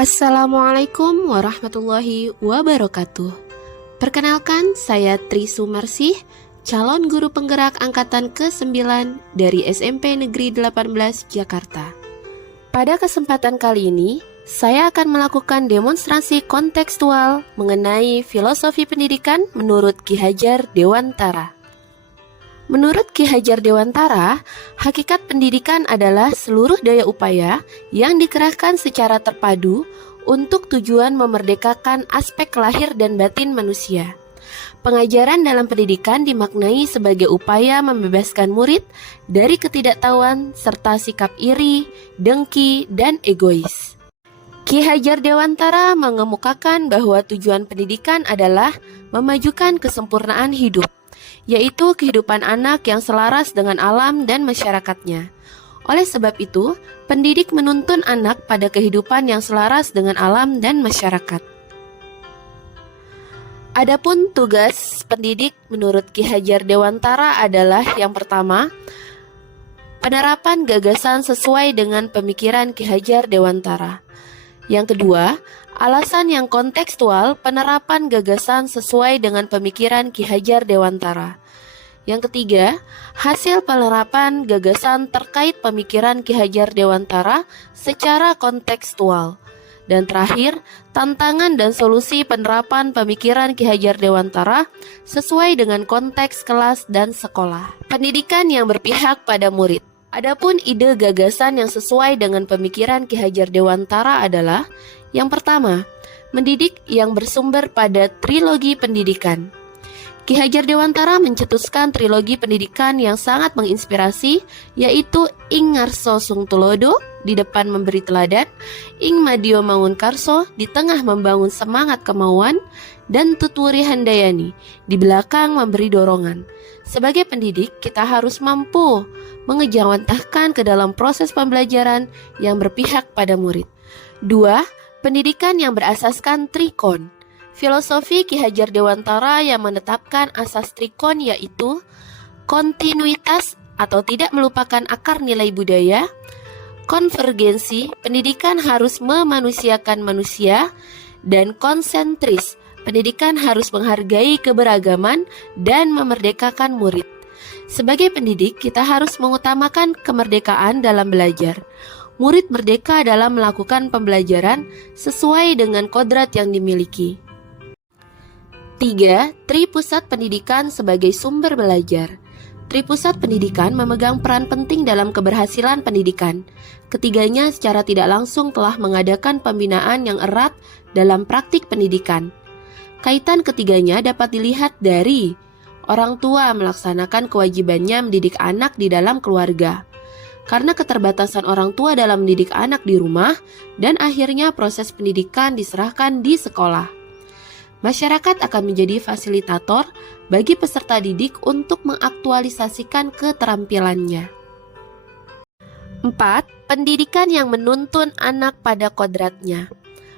Assalamualaikum warahmatullahi wabarakatuh. Perkenalkan, saya Tri Sumarsih, calon guru penggerak angkatan ke-9 dari SMP Negeri 18 Jakarta. Pada kesempatan kali ini, saya akan melakukan demonstrasi kontekstual mengenai filosofi pendidikan menurut Ki Hajar Dewantara. Menurut Ki Hajar Dewantara, hakikat pendidikan adalah seluruh daya upaya yang dikerahkan secara terpadu untuk tujuan memerdekakan aspek lahir dan batin manusia. Pengajaran dalam pendidikan dimaknai sebagai upaya membebaskan murid dari ketidaktahuan serta sikap iri, dengki, dan egois. Ki Hajar Dewantara mengemukakan bahwa tujuan pendidikan adalah memajukan kesempurnaan hidup, yaitu kehidupan anak yang selaras dengan alam dan masyarakatnya. Oleh sebab itu, pendidik menuntun anak pada kehidupan yang selaras dengan alam dan masyarakat. Adapun tugas pendidik menurut Ki Hajar Dewantara adalah yang pertama, penerapan gagasan sesuai dengan pemikiran Ki Hajar Dewantara. Yang kedua, alasan yang kontekstual penerapan gagasan sesuai dengan pemikiran Ki Hajar Dewantara. Yang ketiga, hasil penerapan gagasan terkait pemikiran Ki Hajar Dewantara secara kontekstual. Dan terakhir, tantangan dan solusi penerapan pemikiran Ki Hajar Dewantara sesuai dengan konteks kelas dan sekolah. Pendidikan yang berpihak pada murid. Adapun ide gagasan yang sesuai dengan pemikiran Ki Hajar Dewantara adalah yang pertama, mendidik yang bersumber pada trilogi pendidikan. Ki Hajar Dewantara mencetuskan trilogi pendidikan yang sangat menginspirasi, yaitu Ing Ngarso Sung Tulodo di depan memberi teladan, Ing Madio Mangunkarso di tengah membangun semangat kemauan, dan Tutwuri Handayani di belakang memberi dorongan. Sebagai pendidik, kita harus mampu mengejawantahkan ke dalam proses pembelajaran yang berpihak pada murid. 2. Pendidikan yang berasaskan trikon. Filosofi Ki Hajar Dewantara yang menetapkan asas trikon yaitu kontinuitas atau tidak melupakan akar nilai budaya, konvergensi, pendidikan harus memanusiakan manusia, dan konsentris, pendidikan harus menghargai keberagaman dan memerdekakan murid. Sebagai pendidik, kita harus mengutamakan kemerdekaan dalam belajar. Murid merdeka dalam melakukan pembelajaran sesuai dengan kodrat yang dimiliki. 3. Tripusat pendidikan sebagai sumber belajar. Tripusat pendidikan memegang peran penting dalam keberhasilan pendidikan. Ketiganya secara tidak langsung telah mengadakan pembinaan yang erat dalam praktik pendidikan. Kaitan ketiganya dapat dilihat dari orang tua melaksanakan kewajibannya mendidik anak di dalam keluarga. Karena keterbatasan orang tua dalam mendidik anak di rumah, dan akhirnya proses pendidikan diserahkan di sekolah. Masyarakat akan menjadi fasilitator bagi peserta didik untuk mengaktualisasikan keterampilannya. 4. Pendidikan yang menuntun anak pada kodratnya.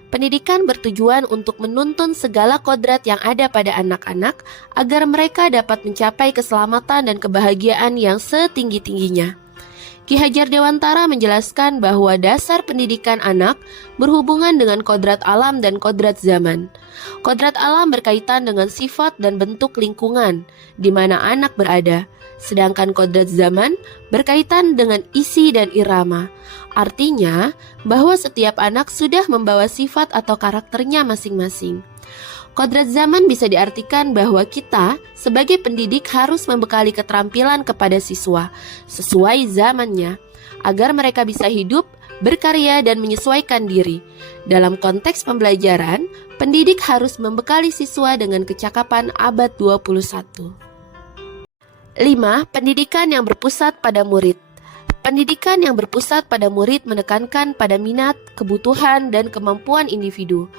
Pendidikan bertujuan untuk menuntun segala kodrat yang ada pada anak-anak agar mereka dapat mencapai keselamatan dan kebahagiaan yang setinggi-tingginya. Ki Hajar Dewantara menjelaskan bahwa dasar pendidikan anak berhubungan dengan kodrat alam dan kodrat zaman. Kodrat alam berkaitan dengan sifat dan bentuk lingkungan di mana anak berada, sedangkan kodrat zaman berkaitan dengan isi dan irama. Artinya bahwa setiap anak sudah membawa sifat atau karakternya masing-masing. Kodrat zaman bisa diartikan bahwa kita sebagai pendidik harus membekali keterampilan kepada siswa sesuai zamannya agar mereka bisa hidup, berkarya, dan menyesuaikan diri. Dalam konteks pembelajaran, pendidik harus membekali siswa dengan kecakapan abad 21. 5. Pendidikan yang berpusat pada murid. Pendidikan yang berpusat pada murid menekankan pada minat, kebutuhan, dan kemampuan individu.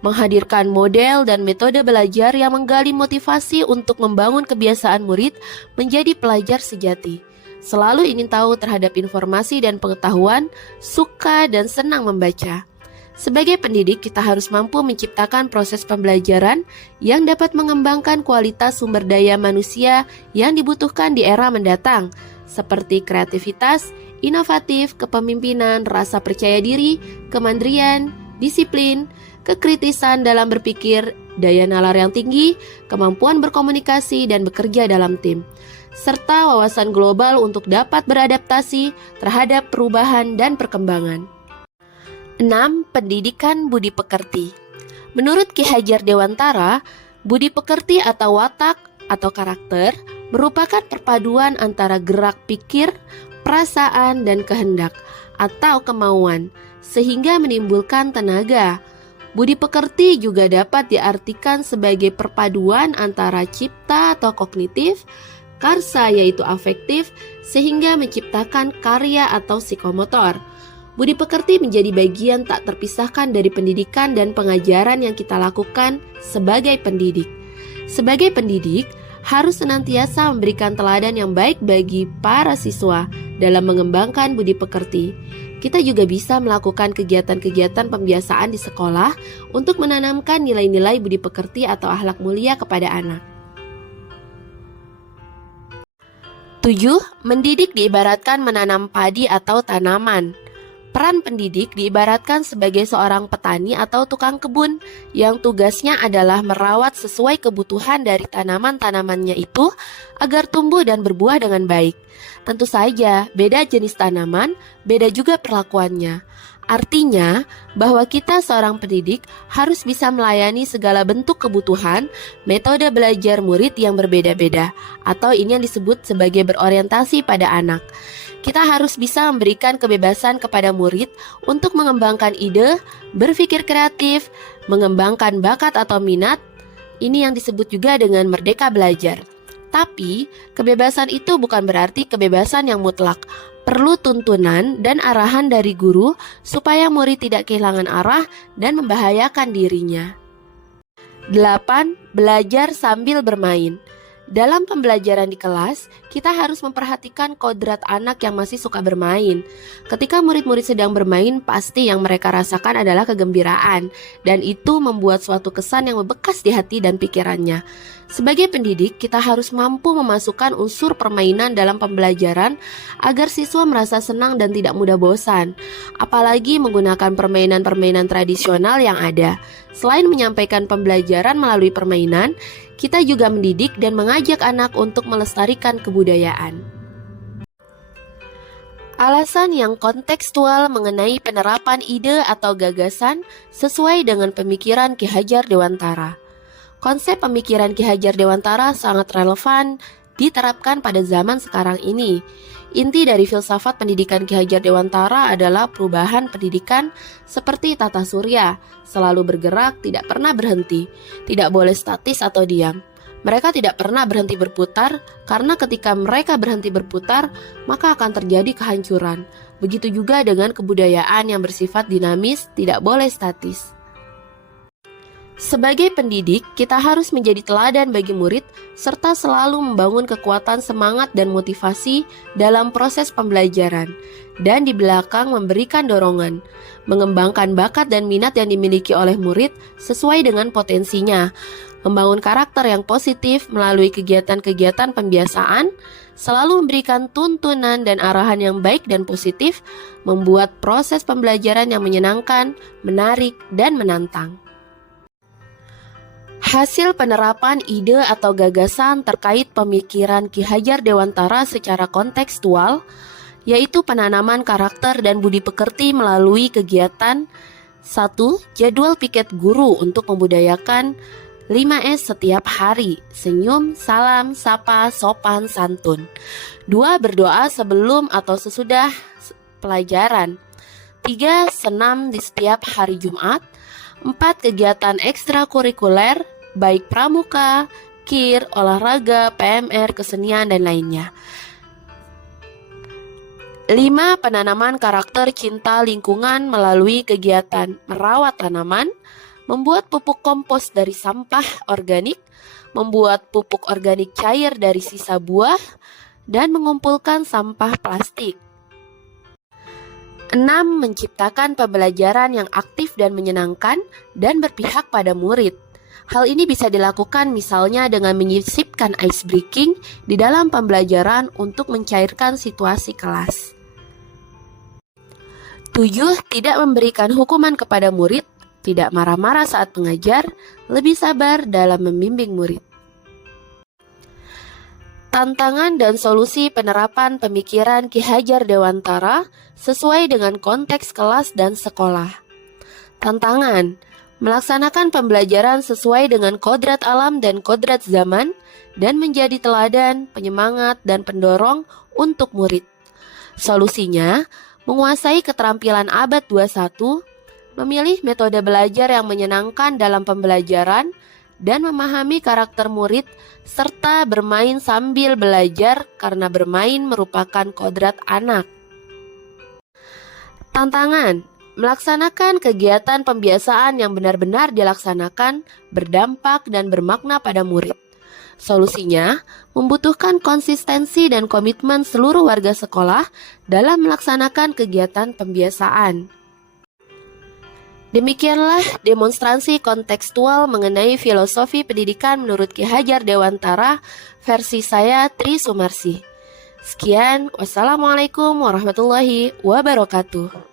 Menghadirkan model dan metode belajar yang menggali motivasi untuk membangun kebiasaan murid menjadi pelajar sejati. Selalu ingin tahu terhadap informasi dan pengetahuan, suka dan senang membaca. Sebagai pendidik, kita harus mampu menciptakan proses pembelajaran yang dapat mengembangkan kualitas sumber daya manusia yang dibutuhkan di era mendatang, seperti kreativitas, inovatif, kepemimpinan, rasa percaya diri, kemandirian, disiplin, kekritisan dalam berpikir, daya nalar yang tinggi, kemampuan berkomunikasi dan bekerja dalam tim, serta wawasan global untuk dapat beradaptasi terhadap perubahan dan perkembangan. 6. Pendidikan budi pekerti. Menurut Ki Hajar Dewantara, budi pekerti atau watak atau karakter merupakan perpaduan antara gerak pikir, perasaan, dan kehendak atau kemauan, sehingga menimbulkan tenaga. Budi pekerti juga dapat diartikan sebagai perpaduan antara cipta atau kognitif, karsa yaitu afektif, sehingga menciptakan karya atau psikomotor. Budi pekerti menjadi bagian tak terpisahkan dari pendidikan dan pengajaran yang kita lakukan sebagai pendidik. Sebagai pendidik, harus senantiasa memberikan teladan yang baik bagi para siswa dalam mengembangkan budi pekerti. Kita juga bisa melakukan kegiatan-kegiatan pembiasaan di sekolah untuk menanamkan nilai-nilai budi pekerti atau akhlak mulia kepada anak. 7. Mendidik diibaratkan menanam padi atau tanaman. Peran pendidik diibaratkan sebagai seorang petani atau tukang kebun yang tugasnya adalah merawat sesuai kebutuhan dari tanaman-tanamannya itu agar tumbuh dan berbuah dengan baik. Tentu saja, beda jenis tanaman, beda juga perlakuannya. Artinya, bahwa kita seorang pendidik harus bisa melayani segala bentuk kebutuhan, metode belajar murid yang berbeda-beda, atau ini yang disebut sebagai berorientasi pada anak. Kita harus bisa memberikan kebebasan kepada murid untuk mengembangkan ide, berpikir kreatif, mengembangkan bakat atau minat. Ini yang disebut juga dengan merdeka belajar. Tapi, kebebasan itu bukan berarti kebebasan yang mutlak. Perlu tuntunan dan arahan dari guru supaya murid tidak kehilangan arah dan membahayakan dirinya. 8. Belajar sambil bermain. Dalam pembelajaran di kelas, kita harus memperhatikan kodrat anak yang masih suka bermain. Ketika murid-murid sedang bermain, pasti yang mereka rasakan adalah kegembiraan, dan itu membuat suatu kesan yang membekas di hati dan pikirannya. Sebagai pendidik, kita harus mampu memasukkan unsur permainan dalam pembelajaran agar siswa merasa senang dan tidak mudah bosan. Apalagi menggunakan permainan-permainan tradisional yang ada. Selain menyampaikan pembelajaran melalui permainan, kita juga mendidik dan mengajak anak untuk melestarikan kebudayaan. Alasan yang kontekstual mengenai penerapan ide atau gagasan sesuai dengan pemikiran Ki Hajar Dewantara. Konsep pemikiran Ki Hajar Dewantara sangat relevan diterapkan pada zaman sekarang ini. Inti dari filsafat pendidikan Ki Hajar Dewantara adalah perubahan pendidikan seperti tata surya, selalu bergerak, tidak pernah berhenti, tidak boleh statis atau diam. Mereka tidak pernah berhenti berputar, karena ketika mereka berhenti berputar, maka akan terjadi kehancuran. Begitu juga dengan kebudayaan yang bersifat dinamis, tidak boleh statis. Sebagai pendidik, kita harus menjadi teladan bagi murid serta selalu membangun kekuatan semangat dan motivasi dalam proses pembelajaran, dan di belakang memberikan dorongan, mengembangkan bakat dan minat yang dimiliki oleh murid sesuai dengan potensinya, membangun karakter yang positif melalui kegiatan-kegiatan pembiasaan, selalu memberikan tuntunan dan arahan yang baik dan positif, membuat proses pembelajaran yang menyenangkan, menarik, dan menantang. Hasil penerapan ide atau gagasan terkait pemikiran Ki Hajar Dewantara secara kontekstual, yaitu penanaman karakter dan budi pekerti melalui kegiatan 1. Jadwal piket guru untuk membudayakan 5S setiap hari, senyum, salam, sapa, sopan, santun. 2. Berdoa sebelum atau sesudah pelajaran. 3. Senam di setiap hari Jumat. 4. Kegiatan ekstrakurikuler, baik pramuka, KIR, olahraga, PMR, kesenian, dan lainnya. 5. Penanaman karakter cinta lingkungan melalui kegiatan merawat tanaman, membuat pupuk kompos dari sampah organik, membuat pupuk organik cair dari sisa buah, dan mengumpulkan sampah plastik. 6. Menciptakan pembelajaran yang aktif dan menyenangkan dan berpihak pada murid. Hal ini bisa dilakukan misalnya dengan menyisipkan ice breaking di dalam pembelajaran untuk mencairkan situasi kelas. 7. Tidak memberikan hukuman kepada murid tidak marah-marah saat mengajar, lebih sabar dalam membimbing murid. Tantangan dan solusi penerapan pemikiran Ki Hajar Dewantara sesuai dengan konteks kelas dan sekolah. Tantangan: melaksanakan pembelajaran sesuai dengan kodrat alam dan kodrat zaman dan menjadi teladan, penyemangat, dan pendorong untuk murid. Solusinya: menguasai keterampilan abad 21, memilih metode belajar yang menyenangkan dalam pembelajaran, dan memahami karakter murid, serta bermain sambil belajar karena bermain merupakan kodrat anak. Tantangan: melaksanakan kegiatan pembiasaan yang benar-benar dilaksanakan, berdampak dan bermakna pada murid. Solusinya, membutuhkan konsistensi dan komitmen seluruh warga sekolah dalam melaksanakan kegiatan pembiasaan. Demikianlah demonstrasi kontekstual mengenai filosofi pendidikan menurut Ki Hajar Dewantara versi saya Tri Sumarsi. Sekian, wassalamualaikum warahmatullahi wabarakatuh.